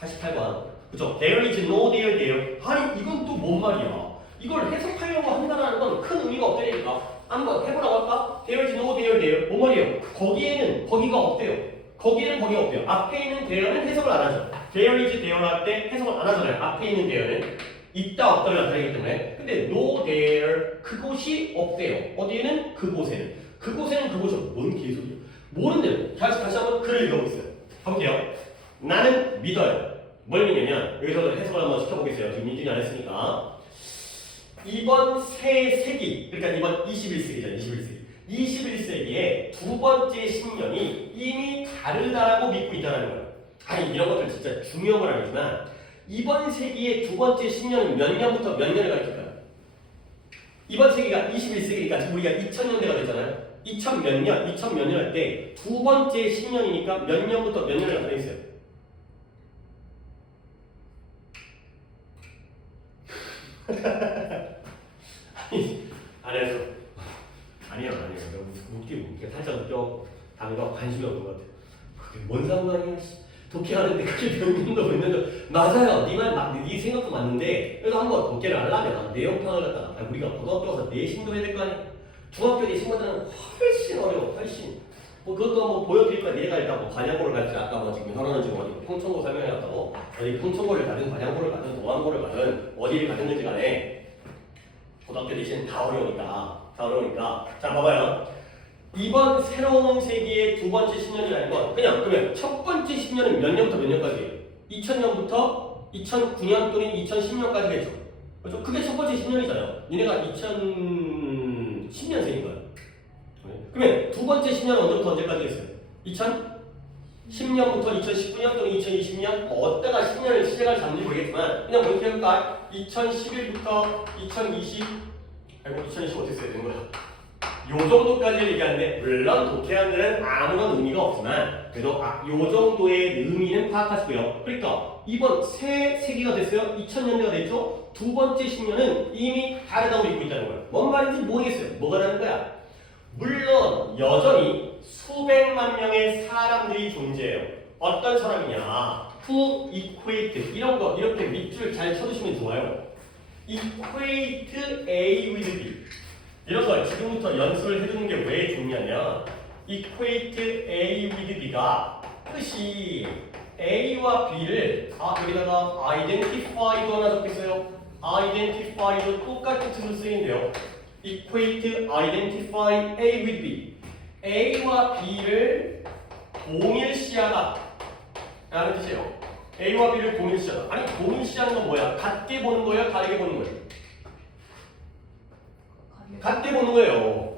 88번 그죠? there is no there 아니 이건 또 뭔 말이야. 이걸 해석하려고 한다는 건 큰 의미가 없다니까. 한번 해보라고 할까? there is no there 뭔 말이에요? 거기에는 거기가 없대요. 거기에는 거기가 없대요. 앞에 있는 there는 해석을 안 하죠. there is there 할 때 해석을 안 하잖아요. 앞에 있는 there는 있다 없다를 나타내기 때문에. 근데 no there 그곳이 없대요. 어디에는? 그곳에는. 그곳에는 그곳이 뭔 개소리야. 모르는데 다시 한번 글을 읽어보세요. 가볼게요. 나는 믿어요. 뭘 믿냐면 여기서 해석을 한번 시켜보겠어요. 지금 인증이 안 했으니까. 이번 새 세기, 그러니까 이번 21세기잖아요. 21세기에 두 번째 신년이 이미 다르다라고 믿고 있다는 거예요. 아니 이런 것들 진짜 중요한 건 아니지만 이번 세기의 두 번째 신년은 몇 년부터 몇 년을 가르칠까요? 이번 세기가 21세기니까 지금 우리가 2000년대가 됐잖아요. 2000 몇 년 할 때 두 번째 신년이니까 몇 년부터 몇 년을 가르쳐있어요? 안해서 아니에요. 웃기고 살짝 웃겨. 다음에 관심이 없는 것 같아. 그게 뭔 상관이야? 독해하는데 그게 몇 년도 몇 년도 맞아요. 네 생각도 맞는데 그래서 한번 독해를 하려면 내용 파악을 갖다가 우리가 고등학교 가서 내신도 해야 될 거 아니야. 중학교 내신보다는 훨씬 어려워. 훨씬. 뭐 그것도 한번 보여드릴 거야. 내가 일단 뭐 관양고를 갈지 아까 뭐 지금 현호는 지금 어디 평천고 설명해놨다고 어디 평천고를 가든 관양고를 가든 도안고를 가든 어디를 가든지 간에 고등학교 내신 다 어려우니까 자 봐봐요. 이번 새로운 세기의 두 번째 신년이라는 건 그러면 첫 번째 신년은 몇 년부터 몇 년까지예요? 2000년부터 2009년 또는 2010년까지겠죠. 그렇죠? 그게 첫 번째 신년이잖아요. 얘네가 2010년생인 거예요. 그러면 두 번째 신년은 언제부터 언제까지 했어요? 2010년부터 2019년 또는 2020년 어디다가 신년을 시작을 잡는지 모르겠지만 그냥 뭐 이렇게 해볼까? 2011부터 2020 2020 어떻게 써야 되는 거야? 요 정도까지 얘기하는데 물론 독해하는 아무런 의미가 없지만 그래도 요 정도의 의미는 파악하시고요. 그러니까 이번 새 세기가 됐어요. 2000년대가 됐죠. 두 번째 신년은 이미 다르다고 믿고 있다는 거예요. 뭔 말인지 모르겠어요. 뭐가 다른 거야? 물론 여전히 수백만 명의 사람들이 존재해요. 어떤 사람이냐? To equate 이런 거 이렇게 밑줄 잘 쳐두시면 좋아요. Equate A with B 이런 걸 지금부터 연습을 해두는 게 왜 좋냐면 equate A with B가 뜻이 A와 B를 여기다가 identify도 하나 적혀있어요. identify도 똑같은 뜻으로 쓰이는데요. equate, identify A with B A와 B를 동일시하다 라는 뜻이에요. A와 B를 동일시하다. 아니 동일시하는 건 뭐야? 같게 보는 거예요? 다르게 보는 거예요? 같게 보는 거예요.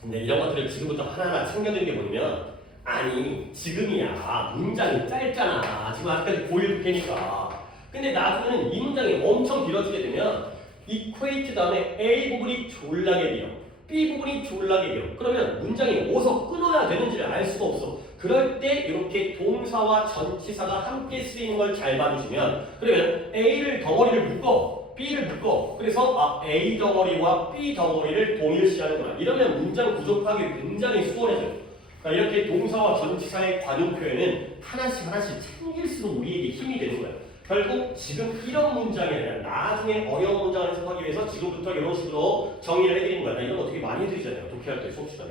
근데 이런 것들을 지금부터 하나하나 챙겨드는 게 뭐냐면 아니 지금이야 문장이 짧잖아. 지금 아직까지 고1 독해니까. 근데 나중에는 이 문장이 엄청 길어지게 되면 equate 다음에 A 부분이 졸라게 길어. B 부분이 졸라게 길어. 그러면 문장이 어디서 끊어야 되는지를 알 수가 없어. 그럴 때 이렇게 동사와 전치사가 함께 쓰이는 걸 잘 봐주시면 그러면 A를 덩어리를 묶어 B를 묶어. 그래서 A 덩어리와 B 덩어리를 동일시하는구나. 이러면 문장 구조 파악이 굉장히 수월해져요. 그러니까 이렇게 동사와 전치사의 관용 표현은 하나씩 챙길수록 우리에게 힘이 되는 거예요. 결국 지금 이런 문장이 아니라 나중에 어려운 문장을 해석하기 위해서 지금부터 이런 식으로 정의를 해드리는 거야. 이런 거 되게 많이 해드리잖아요. 독해할 때 수업 시간에.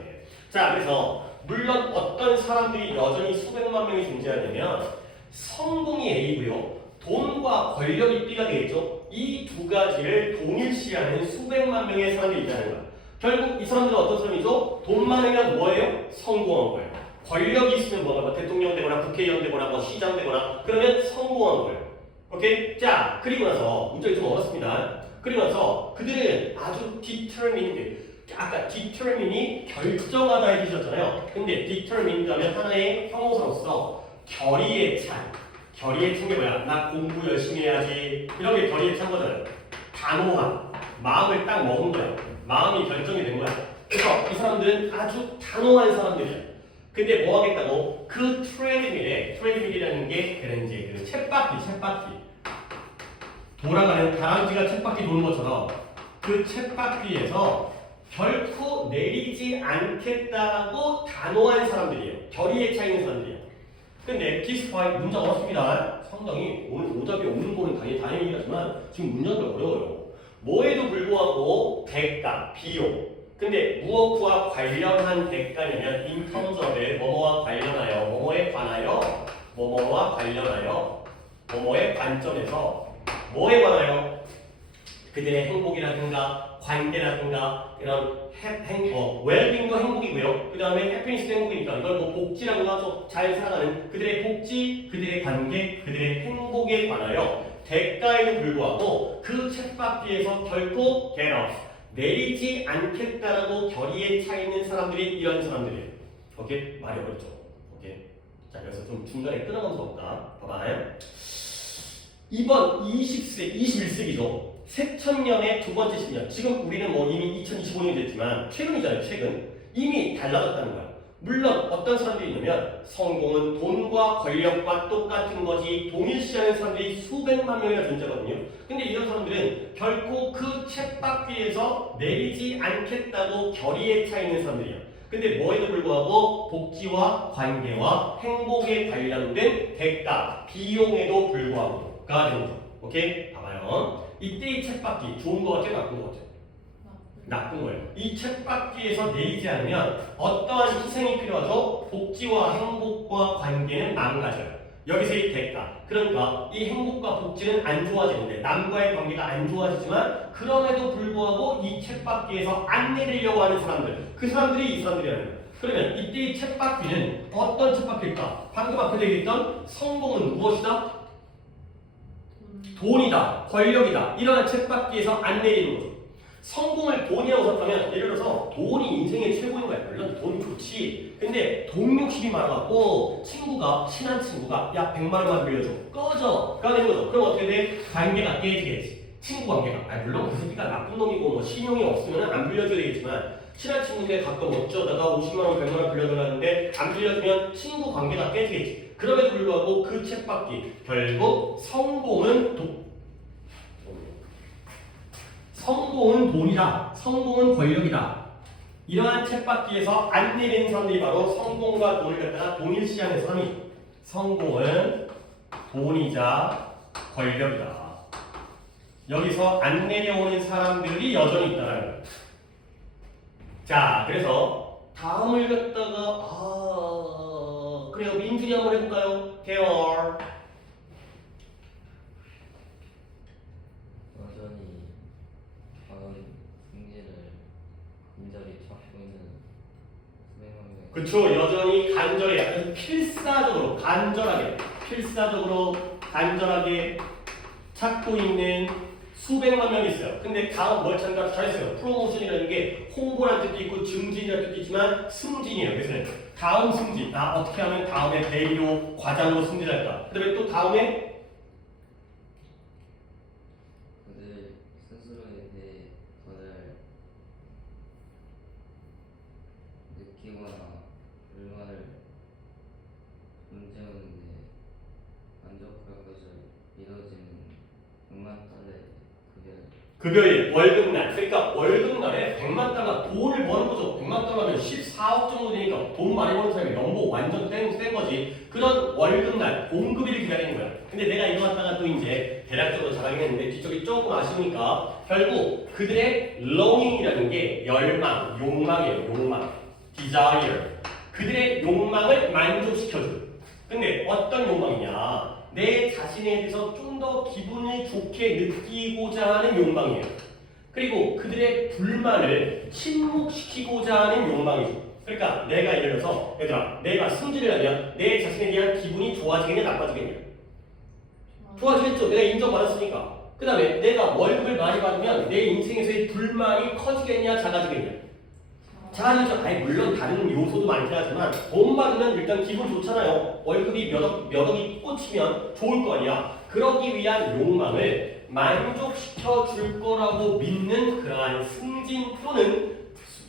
자, 그래서 물론 어떤 사람들이 여전히 수백만 명이 존재하냐면 성공이 A고요. 돈과 권력이 B가 되겠죠. 이 두 가지를 동일시하는 수백만 명의 사람들이 있다는 거야. 결국 이 사람들은 어떤 사람이죠? 돈 많으면 뭐예요? 성공한 거예요. 권력이 있으면 뭐가 대통령 되거나 국회의원 되거나 뭐 시장 되거나 그러면 성공한 거예요. 오케이? 자, 그리고 나서 문장이 좀 어렵습니다. 그리고 나서 그들은 아주 determined 아까 determine이 결정하다 해주셨잖아요. 근데 determined 하면 하나의 형용사로서 결의의 차이. 결의의 차이가 뭐야? 나 공부 열심히 해야지. 이런 게 결의의 차인 거잖아요. 단호함. 마음을 딱 먹은 거야. 마음이 결정이 된 거야. 그래서 이 사람들은 아주 단호한 사람들이야. 근데 뭐 하겠다고? 그 트레드밀이라는 게 그런 이제 그 쳇바퀴. 돌아가는 다람쥐가 쳇바퀴 도는 것처럼 그 쳇바퀴에서 결코 내리지 않겠다고 단호한 사람들이에요. 결의에 차 있는 사람들이에요. 근데 디스파이 문제가 어렵습니다. 상당히 오늘 오답이 없는 거는 다행이지만 지금 문제가 어려워요. 뭐에도 불구하고 대가, 비용. 근데 무엇과 관련한 대가냐면 in terms of 뭐뭐와 관련하여, 뭐뭐에 관하여, 뭐뭐와 관련하여, 뭐뭐의 관점에서 뭐에 관하여 그들의 행복이라든가 관계라든가 이런 웰빙도 행복이고요. 그 다음에 해피니스도 행복이니까 이걸 뭐 복지라고 해서 잘 살아가는 그들의 복지, 그들의 관계, 그들의 행복에 관하여 대가에도 불구하고 그 쳇바퀴에서 결코 get off, 내리지 않겠다라고 결의에 차 있는 사람들이 이런 사람들이에요. 오케이? 말이 어렵죠? 오케이? 자, 그래서 좀 중간에 끊어가면서 볼까? 봐봐요. 이번 21세기죠. 새천년의 두 번째 10년. 지금 우리는 뭐 이미 2025년이 됐지만 최근이잖아요. 최근. 이미 달라졌다는 거야. 물론 어떤 사람들이 있냐면 성공은 돈과 권력과 똑같은 거지 동일시하는 사람들이 수백만 명이나 존재하거든요. 근데 이런 사람들은 결코 그 쳇바퀴에서 내리지 않겠다고 결의에 차 있는 사람들이야. 근데 뭐에도 불구하고 복지와 관계와 행복에 관련된 대가, 비용에도 불구하고가 되는 거죠. 오케이? 봐봐요. 이때의 쳇바퀴 좋은 거 같아요? 나쁜 거 같아요? 나쁜 거예요. 이 쳇바퀴에서 내리지 않으면 어떠한 희생이 필요하죠? 복지와 행복과 관계는 망가져요. 여기서의 대가. 그러니까 이 행복과 복지는 안 좋아지는데 남과의 관계가 안 좋아지지만 그럼에도 불구하고 이 쳇바퀴에서 안 내리려고 하는 사람들. 그 사람들이 이 사람들이라는 거예요. 그러면 이때의 쳇바퀴는 어떤 쳇바퀴일까? 방금 앞에 얘기했던 성공은 무엇이다? 돈이다, 권력이다. 이러한 쳇바퀴에서 안 내리는 거죠. 성공을 돈이라고 생각하면 예를 들어서 돈이 인생의 최고인 거야. 물론 돈 좋지. 근데 돈 욕심이 많아갖고 친한 친구가 야 100만 원만 빌려줘. 꺼져. 가 되는 거죠. 그럼 어떻게 돼? 관계가 깨지겠지. 친구 관계가. 물론 그 새끼가 나쁜 놈이고 뭐 신용이 없으면 안 빌려줘야 되겠지만 친한 친구인데 가끔 어쩌다가 50만 원, 100만 원 빌려달라는데 안 빌려주면 친구 관계가 깨지겠지. 그럼에도 불구하고 그 쳇바퀴 결국 성공은 돈이다. 성공은 권력이다. 이러한 쳇바퀴에서 안 내리는 사람들이 바로 성공과 돈을 갖다가 동일시하는 사람이 성공은 돈이자 권력이다. 여기서 안 내려오는 사람들이 여전히 있다는 거예요. 자, 그래서 다음을 갖다가 그래요. 민준이 한번 해볼까요? 대얼. 여전히 다음 승리를 간절히 찾고 있는 수백만 명. 그쵸. 여전히 간절히 간절하게 찾고 있는 수백만 명이 있어요. 근데 다음 뭘 찾는다? 잘했어요. 프로모션이라는 게 홍보라는 뜻도 있고 증진이라는 뜻도 있지만 승진이에요. 그래서 다음 승진. 어떻게 하면 다음에 대리로 과장으로 승진할까? 그 다음에 또 다음에 그들 스스로에 대해 더 잘 느끼거나 불만을 존재하는데 만족할 것을 이뤄지는 100만 달러의 급여일, 월급날. 그러니까 월급날에 100만 달러 돈을 버는 거죠. 100만 달러면 14억 정도 되니까 돈 많이 버는 사람이 연봉 완전 센 거지. 그런 월급날, 공급일을 기다리는 거야. 근데 내가 이거 갖다가 또 이제 대략적으로 잘하긴 했는데 뒤쪽이 조금 아쉬우니까 결국 그들의 longing이라는 게 열망, 욕망이에요. 욕망. desire. 그들의 욕망을 만족시켜줘. 근데 어떤 욕망이냐? 내 자신에 대해서 좀 더 기분을 좋게 느끼고자 하는 욕망이에요. 그리고 그들의 불만을 침묵시키고자 하는 욕망이죠. 그러니까 내가 예를 들어서 얘들아 내가 승진을 하면 내 자신에 대한 기분이 좋아지겠냐 나빠지겠냐? 좋아지겠죠. 내가 인정받았으니까. 그 다음에 내가 월급을 많이 받으면 내 인생에서의 불만이 커지겠냐 작아지겠냐? 작아지죠. 아니 물론 다른 요소도 많긴 하지만 돈 받으면 일단 기분 좋잖아요. 월급이 몇 억이 꽂히면 좋을 거 아니야. 그러기 위한 욕망을 만족시켜 줄 거라고 믿는 그러한 승진 또는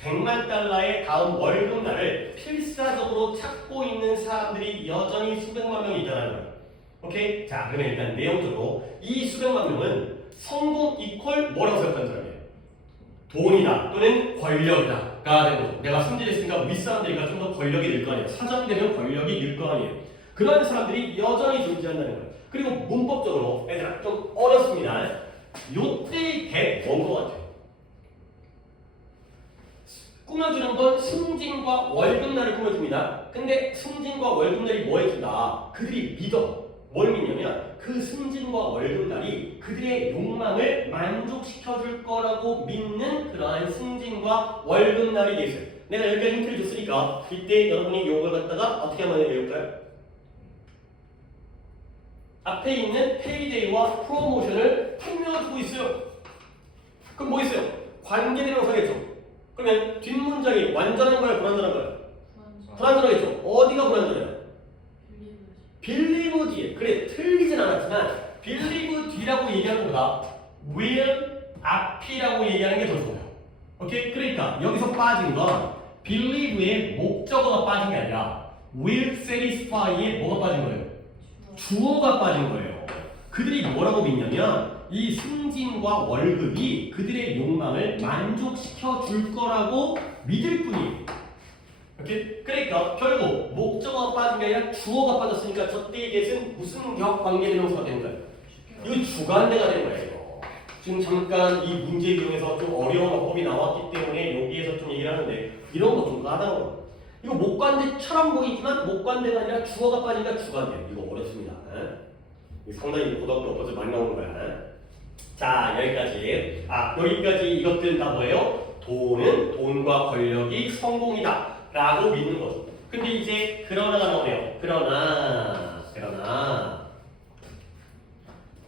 100만 달러의 다음 월급날을 필사적으로 찾고 있는 사람들이 여전히 수백만 명이 있다는 거예요. 오케이? 자, 그러면 일단 내용적으로 이 수백만 명은 성공 이퀄 뭐라고 생각하는 사람이에요? 돈이다 또는 권력이다가 되는 거죠. 내가 승진했으니까 윗사람들이니까 좀 더 권력이 늘 거 아니에요. 사장이 되면 권력이 늘 거 아니에요. 그런 사람들이 여전히 존재한다는 거예요. 그리고 문법적으로 얘들아 좀 어렵습니다. 요때 대 뭔 것 같아요? 꾸며주는 건 승진과 월급날을 꾸며줍니다. 근데 승진과 월급날이 뭐 해준다? 그들이 믿어. 뭘 믿냐면 그 승진과 월급날이 그들의 욕망을 만족시켜줄 거라고 믿는 그러한 승진과 월급날이 돼 있어요. 내가 여기까지 힌트를 줬으니까 이때 여러분이 요걸 갖다가 어떻게 한번 외울까요? 앞에 있는 페이데이와 프로모션을 설명해주고 있어요. 그럼 뭐 있어요? 관계대명사겠죠. 그러면 뒷문장이 완전한 거야, 불완전한 거야? 불완전하겠죠. 어디가 불완전해요? 빌리브 뒤에. 그래, 틀리진 않았지만 빌리브 뒤라고 얘기하는 것보다 will 앞이라고 얘기하는 게 더 좋아요. 오케이? 그러니까 여기서 빠진 건 believe의 목적어가 빠진 게 아니라 will satisfy의 뭐가 빠진 거예요? 주어가 빠진 거예요. 그들이 뭐라고 믿냐면 이 승진과 월급이 그들의 욕망을 만족시켜 줄 거라고 믿을 뿐이에요. 오케이? 그러니까 결국 목적어가 빠진 게 아니라 주어가 빠졌으니까 저때의 get은 무슨 격 관계대명사가 되는 거예요? 이거 주관대가 되는 거예요. 지금 잠깐 이 문제 이용해서 좀 어려운 어법이 나왔기 때문에 여기에서 좀 얘기를 하는데 이런 거 좀 까다로워. 이거 목관대처럼 보이지만 목관대가 아니라 주어가 빠지니까 주관대. 이거 어렵습니다. 상당히 고등학교 어법에서 많이 나오는 거야. 자, 여기까지. 여기까지 이것들은 다 뭐예요? 돈은 돈과 권력이 성공이다 라고 믿는 거죠. 근데 이제 그러나가 나오네요. 그러나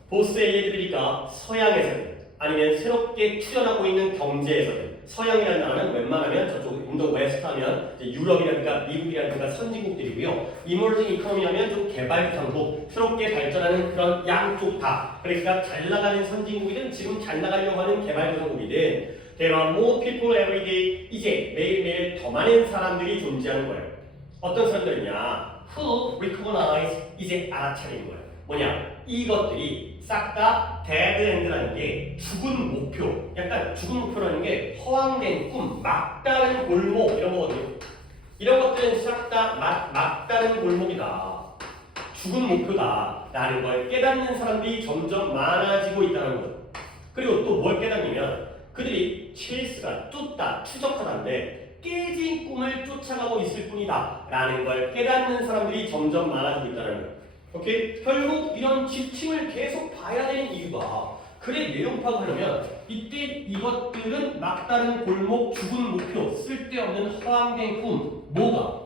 보스의 예를 들으니까 서양에서는 아니면 새롭게 출현하고 있는 경제에서는 서양이라는 나라는 웬만하면 저쪽 인도 웨스트 하면 유럽이라든가 미국이라든가 선진국들이고요. 이머징 이코노미 하면 좀 개발도상국, 새롭게 발전하는 그런 양쪽 다. 그러니까 잘 나가는 선진국이든 지금 잘 나가려고 하는 개발도상국이든 There are more people every day. 이제 매일매일 더 많은 사람들이 존재하는 거예요. 어떤 사람들이냐? Who recognize 이제 알아차리는 거예요. 뭐냐? 이것들이 싹 다 dead end라는 게 죽은 목표, 약간 죽은 목표라는 게 허황된 꿈, 막다른 골목 이런 거거든요. 이런 것들은 싹 다 막다른 골목이다, 죽은 목표다 라는 걸 깨닫는 사람들이 점점 많아지고 있다는 거예요. 그리고 또 뭘 깨닫냐면 그들이 체스가 뚫다, 추적하다인데 깨진 꿈을 쫓아가고 있을 뿐이다 라는 걸 깨닫는 사람들이 점점 많아지고 있다는 거예요. 오케이? 결국 이런 지침을 계속 봐야 되는 이유가 그래 내용 파악하려면 이때 이것들은 막다른 골목, 죽은 목표, 쓸데없는 허황된 꿈, 뭐가?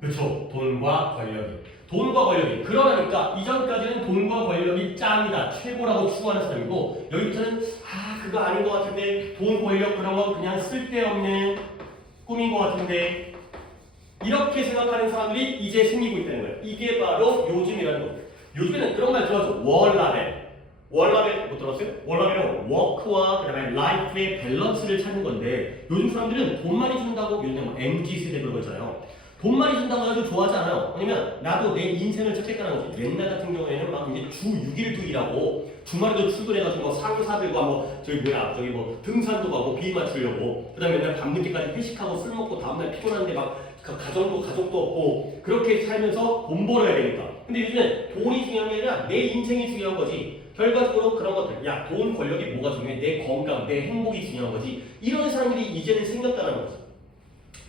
그렇죠. 돈과 권력이. 돈과 권력이. 그러니까 이전까지는 돈과 권력이 짱이다, 최고라고 추구하는 사람이고 여기부터는 그거 아닌 것 같은데 돈, 권력 그런 건 그냥 쓸데없는 꿈인 것 같은데 이렇게 생각하는 사람들이 이제 생기고 있다는 거예요. 이게 바로 요즘이라는 거예요. 요즘에는 그런 말 들어봤죠? 월라벨. 월라벨 못 들었어요? 월라벨은 워크와 그다음에 라이프의 밸런스를 찾는 건데 요즘 사람들은 돈 많이 준다고 요즘 뭐 MZ세대 그런 거 있잖아요. 돈 많이 준다고 해도 좋아하지 않아요. 왜냐면 나도 내 인생을 찾겠다는 거지. 옛날 같은 경우에는 막 이제 주 6일 두일하고 주말에도 출근해가지고 뭐 상사들과 뭐 등산도 가고 비 맞추려고 그다음에 맨날 밤늦게까지 회식하고 술 먹고 다음날 피곤한데 막 가족도 없고 그렇게 살면서 돈 벌어야 되니까. 근데 요즘엔 돈이 중요한 게 아니라 내 인생이 중요한 거지. 결과적으로 그런 것들, 야, 돈, 권력이 뭐가 중요해? 내 건강, 내 행복이 중요한 거지. 이런 사람들이 이제는 생겼다는 거지.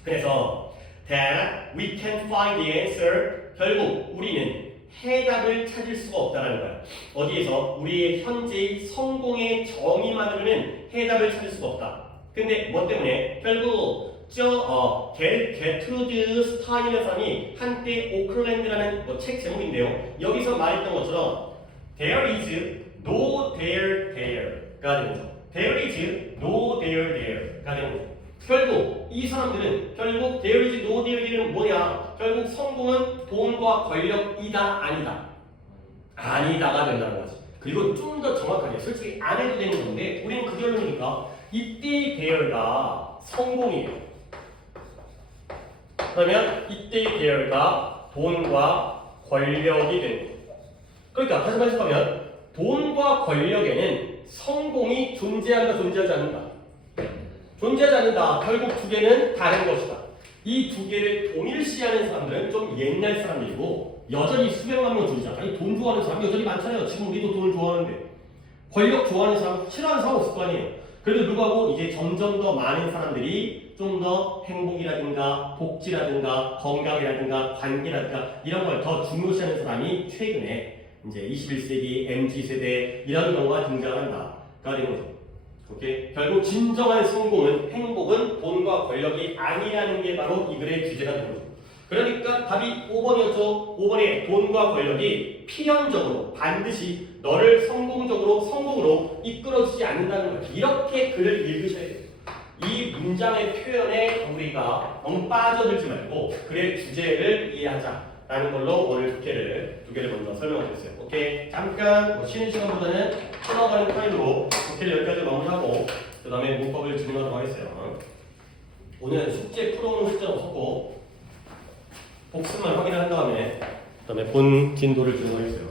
그래서 that we can find the answer. 결국 우리는 해답을 찾을 수가 없다는 거야. 어디에서? 우리의 현재의 성공의 정의만으로는 해답을 찾을 수가 없다. 근데 뭐 때문에? 결국 게트루드 스타인이라는 사람이 한때 오클랜드라는 책 제목인데요. 여기서 말했던 것처럼 There is no there. 되는 거죠. There is no there가 되는 거죠. 결국 이 사람들은 결국 there is no there는 뭐냐? 결국 성공은 돈과 권력이다 아니다. 아니다가 된다는 거지. 그리고 좀 더 정확하게 솔직히 안 해도 되는 건데 우리는 그 결론이니까 이때의 there가 성공이에요. 그러면 이때의 there가 돈과 권력이 되는 거예요. 그러니까 다시 말씀하면 돈과 권력에는 성공이 존재한다 존재하지 않는다. 존재하지 않는다. 결국 두 개는 다른 것이다. 이 두 개를 동일시하는 사람들은 좀 옛날 사람들이고 여전히 수백만 명 존재하죠. 아니 돈 좋아하는 사람이 여전히 많잖아요. 지금 우리도 돈을 좋아하는데 권력 좋아하는 사람 싫어하는 사람 없을 거 아니에요. 그래도 불구하고 이제 점점 더 많은 사람들이 좀 더 행복이라든가 복지라든가 건강이라든가 관계라든가 이런 걸 더 중요시하는 사람이 최근에 이제 21세기 MZ세대 이런 경우가 등장한다가 되는 거죠. 오케이? 결국 진정한 성공은 행복은 돈과 권력이 아니라는 게 바로 이 글의 주제가 되는 거죠. 그러니까 답이 5번이었죠. 5번에 돈과 권력이 필연적으로 반드시 너를 성공으로 이끌어주지 않는다는 거예요. 이렇게 글을 읽으셔야 돼요. 이 문장의 표현에 우리가 너무 빠져들지 말고 글의 주제를 이해하자라는 걸로 오늘 두 개를 먼저 설명드렸어요. 오케이? 잠깐 뭐 쉬는 시간보다는 끊어가는 타임으로 두 개를 여기까지 마무리하고 그 다음에 문법을 진행하도록 하겠어요. 오늘 숙제 풀어오는 숙제는 없었고 복습만 확인한 다음에 본 진도를 진행하겠어요.